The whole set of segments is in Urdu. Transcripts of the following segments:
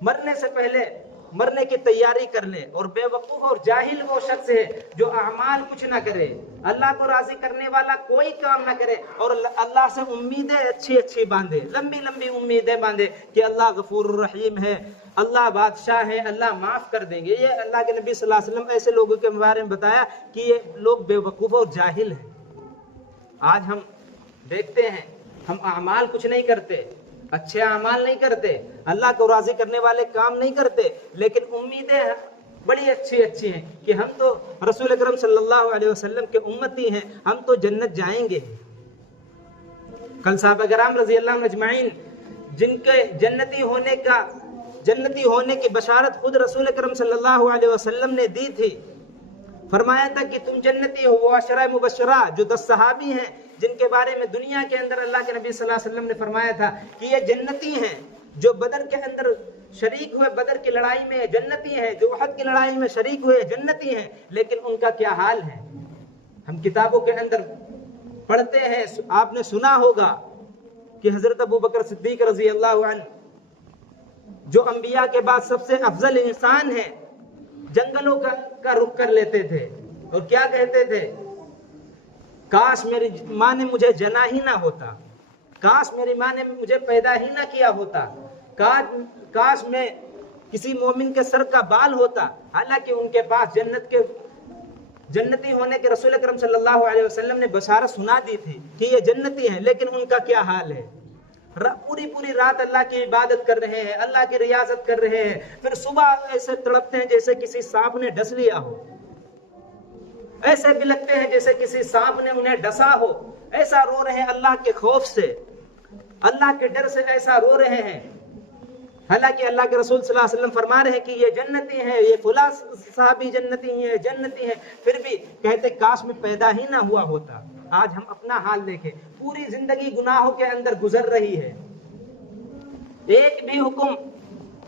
مرنے سے پہلے مرنے کی تیاری کر لے. اور بے وقوف اور جاہل وہ شخص ہے جو اعمال کچھ نہ کرے, اللہ کو راضی کرنے والا کوئی کام نہ کرے, اور اللہ سے امیدیں اچھی اچھی باندھے, لمبی لمبی امیدیں باندھے کہ اللہ غفور الرحیم ہے, اللہ بادشاہ ہے, اللہ معاف کر دیں گے. یہ اللہ کے نبی صلی اللہ علیہ وسلم ایسے لوگوں کے بارے میں بتایا کہ یہ لوگ بے وقوف اور جاہل ہیں. آج ہم دیکھتے ہیں ہم اعمال کچھ نہیں کرتے, اچھے اعمال نہیں کرتے, اللہ کو راضی کرنے والے کام نہیں کرتے, لیکن امیدیں بڑی اچھی اچھی ہیں کہ ہم تو رسول اکرم صلی اللہ علیہ وسلم کے امتی ہیں, ہم تو جنت جائیں گے. کل صحابہ کرام رضی اللہ عنہ اجمعین جن کے جنتی ہونے کی بشارت خود رسول اکرم صلی اللہ علیہ وسلم نے دی تھی, فرمایا تھا کہ تم جنتی ہو. وہ عشرہ مبشرہ جو 10 صحابی ہیں جن کے بارے میں دنیا کے اندر اللہ کے نبی صلی اللہ علیہ وسلم نے فرمایا تھا کہ یہ جنتی ہیں, جو بدر کے اندر شریک ہوئے, بدر کی لڑائی میں جنتی ہیں, جو احد کی لڑائی میں شریک ہوئے جنتی ہیں. لیکن ان کا کیا حال ہے؟ ہم کتابوں کے اندر پڑھتے ہیں, آپ نے سنا ہوگا کہ حضرت ابو بکر صدیق رضی اللہ عنہ جو انبیاء کے بعد سب سے افضل انسان ہیں, جنگلوں کا رخ کر لیتے تھے اور کیا کہتے تھے, کاش میری ماں نے مجھے جنا ہی نہ ہوتا, کاش میری ماں نے مجھے پیدا ہی نہ کیا ہوتا, کاش میں کسی مومن کے سر کا بال ہوتا. حالانکہ ان کے پاس جنتی ہونے کے رسول اکرم صلی اللہ علیہ وسلم نے بشارت سنا دی تھی کہ یہ جنتی ہیں, لیکن ان کا کیا حال ہے؟ پوری رات اللہ کی عبادت کر رہے ہیں, اللہ کی ریاضت کر رہے ہیں, پھر صبح ایسے تڑپتے ہیں جیسے کسی سانپ نے ڈس لیا ہو, ایسے بلکتے ہیں جیسے کسی سانپ نے انہیں ڈسا ہو, ایسا رو رہے ہیں اللہ کے خوف سے, اللہ کے ڈر سے ایسا رو رہے ہیں. حالانکہ اللہ کے رسول صلی اللہ علیہ وسلم فرما رہے ہیں کہ یہ جنتی ہیں, یہ فلاں صحابی جنتی ہیں, جنتی ہیں, پھر بھی کہتے کاش میں پیدا ہی نہ ہوا ہوتا. آج ہم اپنا حال دیکھیں, پوری زندگی گناہوں کے اندر گزر رہی ہے, ایک بھی حکم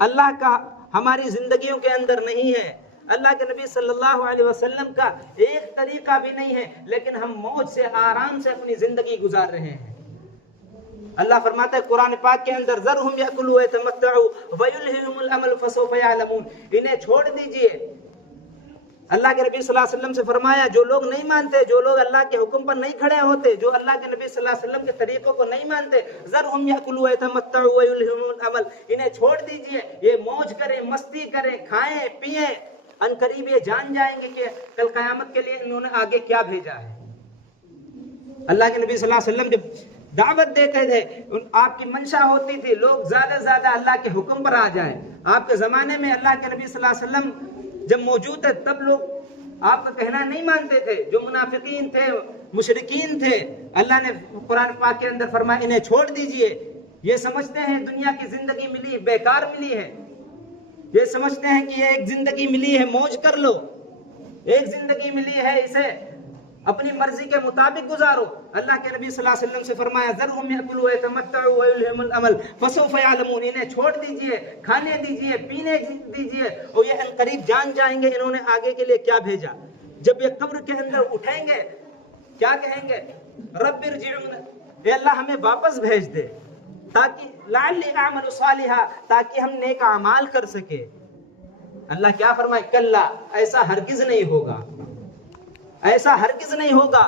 اللہ کا ہماری زندگیوں کے اندر نہیں ہے, اللہ کے نبی صلی اللہ علیہ وسلم کا ایک طریقہ بھی نہیں ہے, لیکن ہم موج سے آرام سے اپنی زندگی گزار رہے ہیں. اللہ فرماتا ہے قرآن پاک کے اندر, ذرہم یأکلوا ویتمتعوا ویلہہم الامل فسوف یعلمون, انہیں چھوڑ دیجئے. اللہ کے نبی صلی اللہ علیہ وسلم سے فرمایا جو لوگ نہیں مانتے, جو لوگ اللہ کے حکم پر نہیں کھڑے ہوتے, جو اللہ کے نبی صلی اللہ علیہ وسلم کے طریقوں کو نہیں مانتے, ذرہم یأکلوا ویتمتعوا ویلہہم الامل, انہیں چھوڑ دیجئے, یہ موج کریں, مستی کریں, کھائیں پیئیں, ان قریب یہ جان جائیں گے کہ کل قیامت کے لیے انہوں نے آگے کیا بھیجا ہے. اللہ کے نبی صلی اللہ علیہ وسلم جب دعوت دیتے تھے, آپ کی منشا ہوتی تھی لوگ زیادہ سے زیادہ اللہ کے حکم پر آ جائیں. آپ کے زمانے میں اللہ کے نبی صلی اللہ علیہ وسلم جب موجود تھے تب لوگ آپ کا کہنا نہیں مانتے تھے, جو منافقین تھے, مشرکین تھے. اللہ نے قرآن پاک کے اندر فرمایا انہیں چھوڑ دیجئے, یہ سمجھتے ہیں دنیا کی زندگی ملی بیکار ملی ہے, یہ سمجھتے ہیں کہ یہ ایک زندگی ملی ہے موج کر لو, ایک زندگی ملی ہے اسے اپنی مرضی کے مطابق گزارو. اللہ کے نبی صلی اللہ علیہ وسلم سے فرمایا ذرہم یأکلوا ویتمتعوا ویلہہم الامل فسوف یعلمون, انہیں چھوڑ دیجئے, کھانے دیجئے, پینے دیجئے, اور یہ ان قریب جان جائیں گے انہوں نے آگے کے لیے کیا بھیجا. جب یہ قبر کے اندر اٹھیں گے کیا کہیں گے, رب ارجعون, اے اللہ ہمیں واپس بھیج دے تاکہ لعلی اعمل صالحا, تاکہ ہم نیک اعمال کر سکے. اللہ کیا فرمائے, کلا, ایسا ہرگز نہیں ہوگا, ایسا ہرگز نہیں ہوگا.